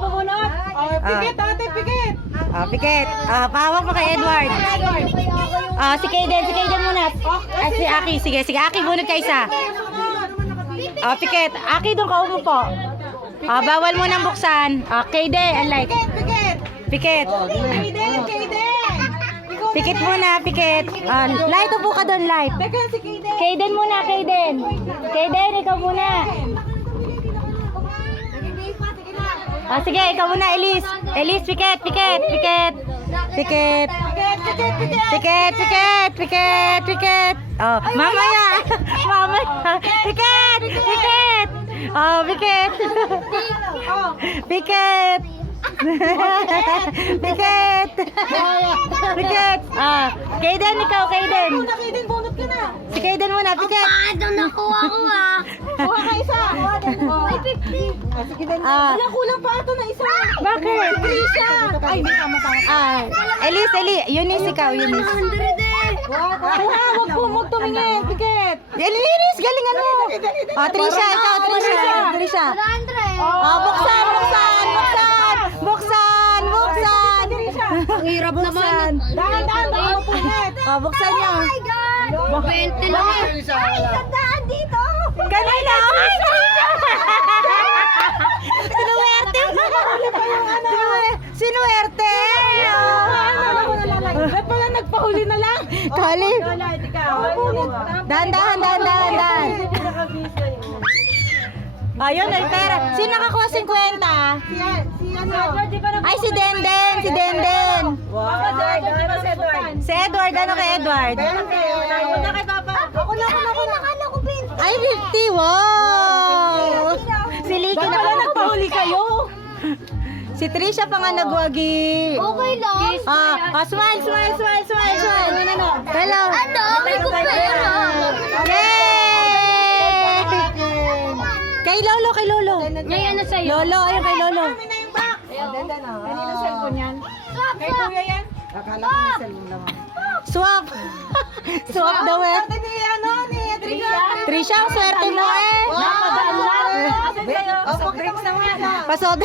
bubunot. Pikit, ate, pikit. Pikit. Pahawak mo kay Edward. Si Kayden muna. Si Aki, sige, Aki, bunot ka isa. Pikit. Aki, doon ka umupo. Bawal mo nang buksan. Kayden, like. Pikit. Pikit muna, pikit. Light, upo ka doon, light. Kayden muna, Kayden. Kayden, ikaw muna. Sige, ikaw muna, Elise. Elise, pikit. Mamaya. Pikit. Pikit. Kayden, ikaw, Kayden. Bunot ka na. Si Kayden muna, pikit. Paano nakuha ko Kuha ka isa. Ay, 50. Kulang pa ito na isa. Bakit? Trisha. Ay, hindi tama. Elise, Eunice, ikaw, Eunice. 100 eh. Huwag po mo tumingin. Pikit. Eunice, galingan mo. Trisha, ikaw, Trisha. 100. Buksan. Ang hirap naman. Dahan-dahan. Pikit. Buksan niyo. Oh my God. 20 lang eh. Ay, sandaan dito. Kanina. Sinuwerte. Ba't pala nagpahuli na lang? Kali. Dahan. Ayun, ay pera. Sino nakakuha 50? Si ano? Ay, si Denden. Si Edward, ano kay Edward? Ako na kay Papa. Ako na. Nakala ko 20. Ay, 50. Wow. Si Liki Ba't na pala nagpahuli kayo? Si Trisha pa nga nagwagi. Okay lang. Smile. Hello. Ano? May kupera. Yay! Kay Lolo. May ano sa'yo? Lolo, ayun kay Lolo. Kami na yung box. Kanina cellphone yan. Kay Kuya yan. Akala ko may cellphone lang. Swap. Swap daw eh. Ate ni Trisha. Trisha, ang swerte mo eh. Napadaan lang. Soft drinks na muna. Pasod.